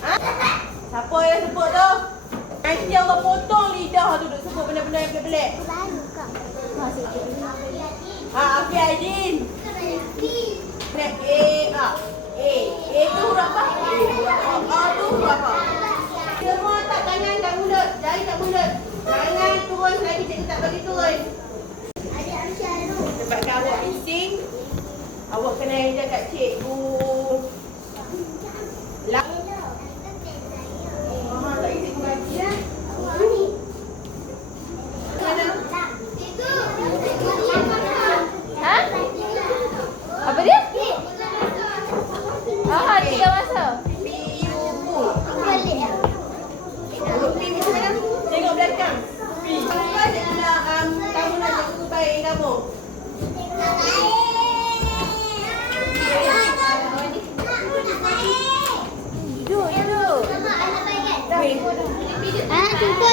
Ha? Siapa yang sebut tu? Nanti Allah potong lidah tu duk sebut benda-benda yang pelik-pelik. Afi Aidin. A tu huruf apa? A tu huruf apa? Semua tak tangan kat mulut, jari kat mulut. Jangan turun lagi, cikgu tak bagi turun. Sebabkan awak bising, awak kena hinda kat cikgu. Tak boleh cikgu bagi ya. Ha? Apa dia? Ah, 3 masa. P-U-U. Huruf P macam mana? Tengok belakang. P. Apa cikgu nak kamu nak cikgu baik kamu? Duduk. Dah. Cuba.